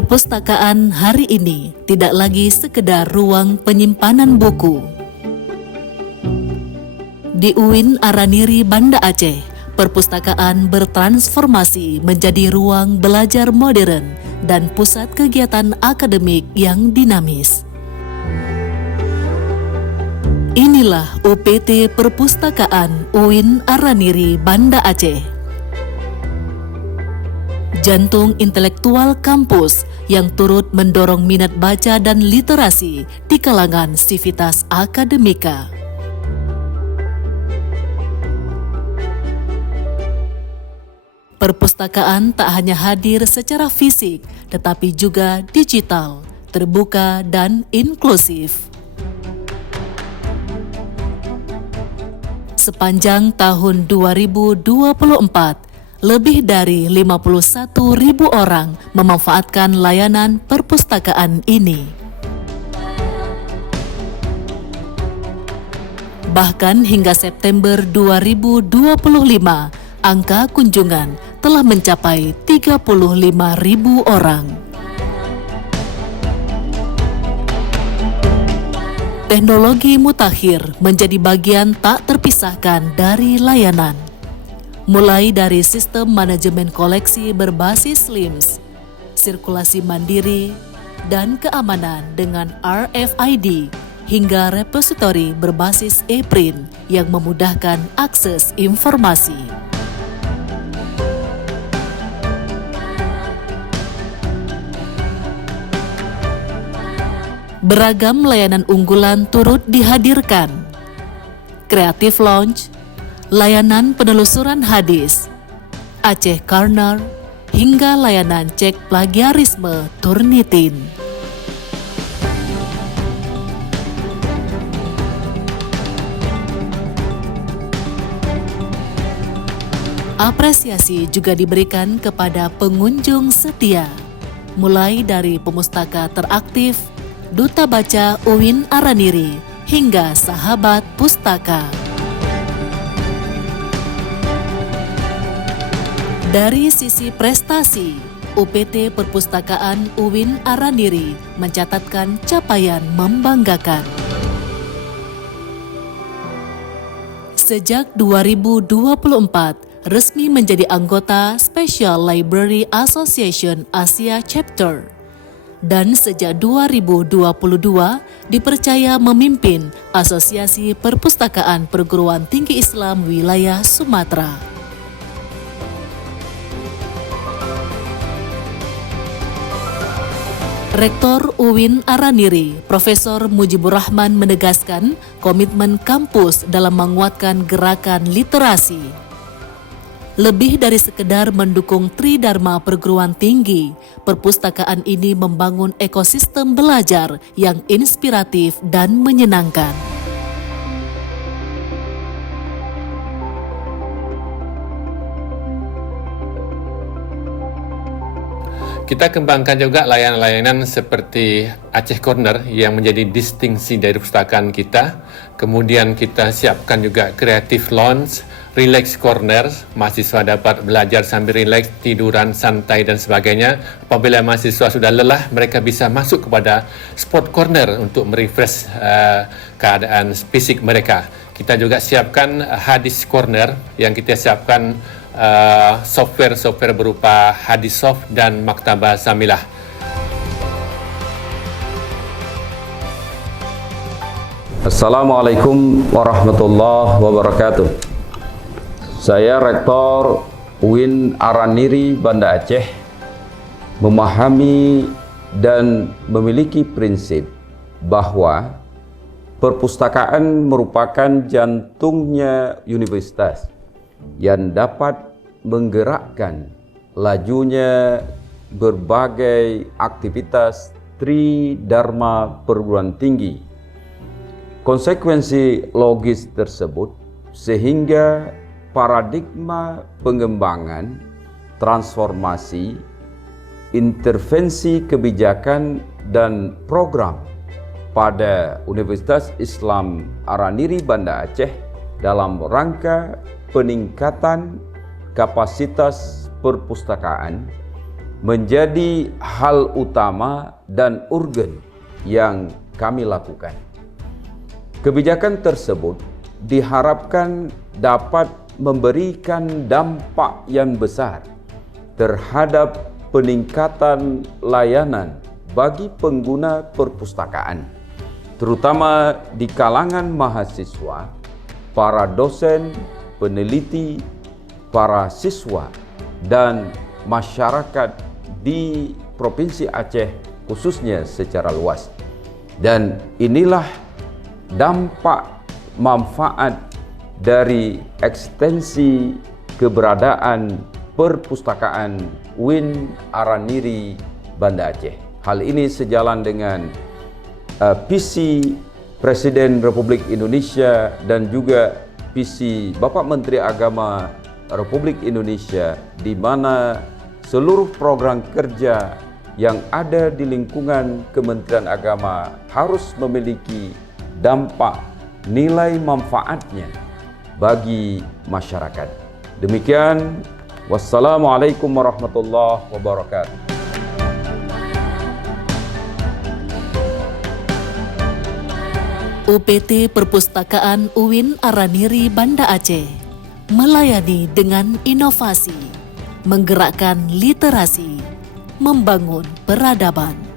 Perpustakaan hari ini tidak lagi sekedar ruang penyimpanan buku. Di UIN Araniri, Banda Aceh, perpustakaan bertransformasi menjadi ruang belajar modern dan pusat kegiatan akademik yang dinamis. Inilah UPT Perpustakaan UIN Araniri, Banda Aceh. Jantung intelektual kampus yang turut mendorong minat baca dan literasi di kalangan sivitas akademika. Perpustakaan tak hanya hadir secara fisik, tetapi juga digital, terbuka, dan inklusif. Sepanjang tahun 2024, lebih dari 51.000 orang memanfaatkan layanan perpustakaan ini. Bahkan hingga September 2025, angka kunjungan telah mencapai 35.000 orang. Teknologi mutakhir menjadi bagian tak terpisahkan dari layanan. Mulai dari sistem manajemen koleksi berbasis LIMS, sirkulasi mandiri, dan keamanan dengan RFID, hingga repositori berbasis e-print yang memudahkan akses informasi. Beragam layanan unggulan turut dihadirkan. Creative Lounge, layanan penelusuran hadis, Aceh Corner, hingga layanan cek plagiarisme Turnitin. Apresiasi juga diberikan kepada pengunjung setia, mulai dari pemustaka teraktif, Duta Baca UIN Araniri, hingga sahabat pustaka. Dari sisi prestasi, UPT Perpustakaan UIN Araniri mencatatkan capaian membanggakan. Sejak 2024, resmi menjadi anggota Special Library Association Asia Chapter, dan sejak 2022 dipercaya memimpin Asosiasi Perpustakaan Perguruan Tinggi Islam Wilayah Sumatera. Rektor UIN Araniri, Profesor Mujibur Rahman menegaskan komitmen kampus dalam menguatkan gerakan literasi. Lebih dari sekedar mendukung Tridharma perguruan tinggi, perpustakaan ini membangun ekosistem belajar yang inspiratif dan menyenangkan. Kita kembangkan juga layanan-layanan seperti Aceh Corner yang menjadi distingsi dari perpustakaan kita. Kemudian kita siapkan juga Creative Lounge, Relax Corner, mahasiswa dapat belajar sambil relax, tiduran, santai dan sebagainya. Apabila mahasiswa sudah lelah, mereka bisa masuk kepada Sport Corner untuk merefresh keadaan fisik mereka. Kita juga siapkan Hadis Corner yang kita siapkan software berupa Hadisoft dan Maktabah Zamilah. Assalamualaikum warahmatullahi wabarakatuh. Saya Rektor UIN Araniri, Banda Aceh, memahami dan memiliki prinsip bahwa perpustakaan merupakan jantungnya universitas yang dapat menggerakkan lajunya berbagai aktivitas Tridharma perguruan tinggi. Konsekuensi logis tersebut sehingga paradigma pengembangan, transformasi, intervensi kebijakan dan program pada Universitas Islam Araniri Banda Aceh dalam rangka peningkatan kapasitas perpustakaan menjadi hal utama dan urgen yang kami lakukan. Kebijakan tersebut diharapkan dapat memberikan dampak yang besar terhadap peningkatan layanan bagi pengguna perpustakaan, terutama di kalangan mahasiswa, para dosen, peneliti, para siswa, dan masyarakat di Provinsi Aceh khususnya secara luas. Dan inilah dampak manfaat dari ekstensi keberadaan perpustakaan UIN Araniri Banda Aceh. Hal ini sejalan dengan visi Presiden Republik Indonesia dan juga visi Bapak Menteri Agama Republik Indonesia, di mana seluruh program kerja yang ada di lingkungan Kementerian Agama harus memiliki dampak nilai manfaatnya bagi masyarakat. Demikian, wassalamualaikum warahmatullahi wabarakatuh. UPT Perpustakaan UIN Araniri Banda Aceh melayani dengan inovasi, menggerakkan literasi, membangun peradaban.